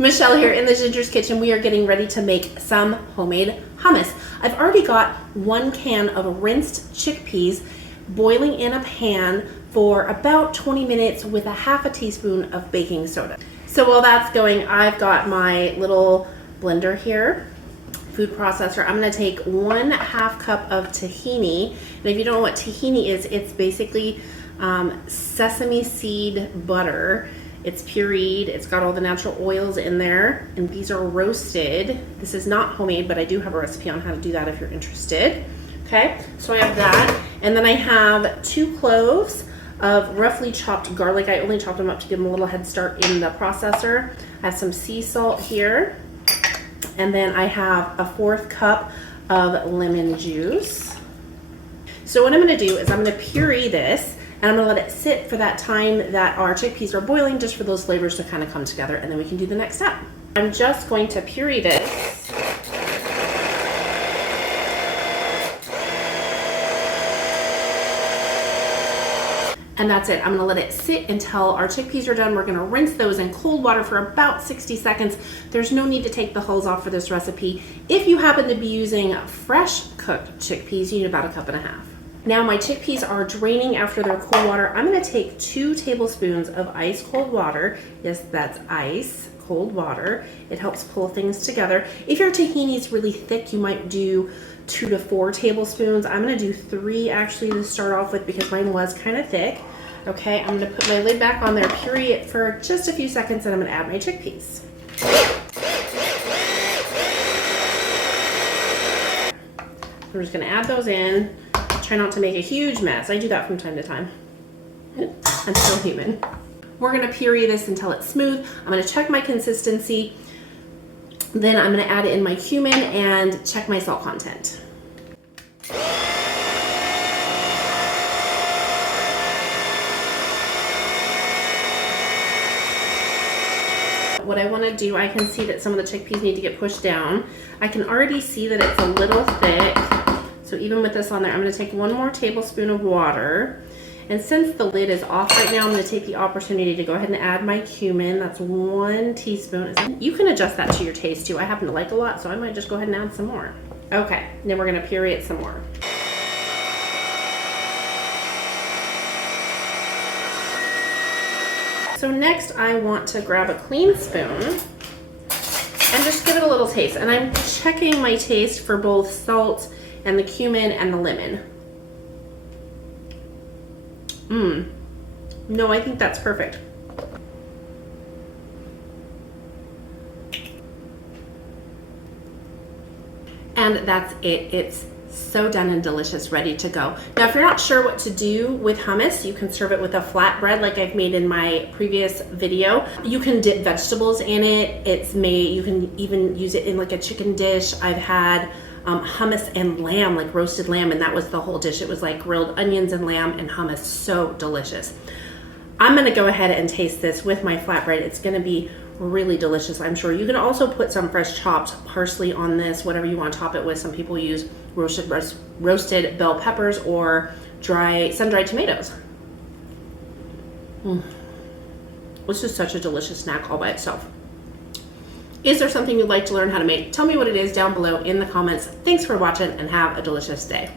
Michelle here in the Ginger's Kitchen. We are getting ready to make some homemade hummus. I've already got 1 can of rinsed chickpeas boiling in a pan for about 20 minutes with a half a teaspoon of baking soda. So while that's going, I've got my little blender here, food processor. I'm gonna take 1/2 cup of tahini. And if you don't know what tahini is, it's basically sesame seed butter. It's pureed, it's got all the natural oils in there, and these are roasted. This is not homemade, but I do have a recipe on how to do that if you're interested. Okay, so I have that, and then I have 2 cloves of roughly chopped garlic. I only chopped them up to give them a little head start in the processor. I have some sea salt here, and then I have a 1/4 cup of lemon juice. So what I'm gonna do is I'm gonna puree this, and I'm gonna let it sit for that time that our chickpeas are boiling, just for those flavors to kind of come together, and then we can do the next step. I'm just going to puree this. And that's it. I'm gonna let it sit until our chickpeas are done. We're gonna rinse those in cold water for about 60 seconds. There's no need to take the hulls off for this recipe. If you happen to be using fresh cooked chickpeas, you need about 1.5 cups. Now my chickpeas are draining after their cool water. I'm gonna take 2 tablespoons of ice cold water. Yes, that's ice cold water. It helps pull things together. If your tahini is really thick, you might do 2 to 4 tablespoons. I'm gonna do 3 actually to start off with because mine was kind of thick. Okay, I'm gonna put my lid back on there, puree it for just a few seconds, and I'm gonna add my chickpeas. I'm just gonna add those in. Try not to make a huge mess. I do that from time to time. I'm still human. We're gonna puree this until it's smooth. I'm gonna check my consistency. Then I'm gonna add in my cumin and check my salt content. What I wanna do, I can see that some of the chickpeas need to get pushed down. I can already see that it's a little thick. So even with this on there, I'm gonna take 1 more tablespoon of water. And since the lid is off right now, I'm gonna take the opportunity to go ahead and add my cumin. That's 1 teaspoon. You can adjust that to your taste too. I happen to like a lot, so I might just go ahead and add some more. Okay, then we're gonna puree it some more. So next I want to grab a clean spoon and just give it a little taste. And I'm checking my taste for both salt and the cumin and the lemon. No, I think that's perfect. And that's it. It's so done and delicious, ready to go. Now, if you're not sure what to do with hummus, you can serve it with a flatbread like I've made in my previous video. You can dip vegetables in it. You can even use it in like a chicken dish. I've had hummus and lamb, like roasted lamb, and that was the whole dish. It was like grilled onions and lamb and hummus, so delicious. I'm gonna go ahead and taste this with my flatbread. It's gonna be really delicious, I'm sure. You can also put some fresh chopped parsley on this, whatever you want to top it with. Some people use roasted bell peppers or sun-dried tomatoes. This is such a delicious snack all by itself. Is there something you'd like to learn how to make? Tell me what it is down below in the comments. Thanks for watching and have a delicious day.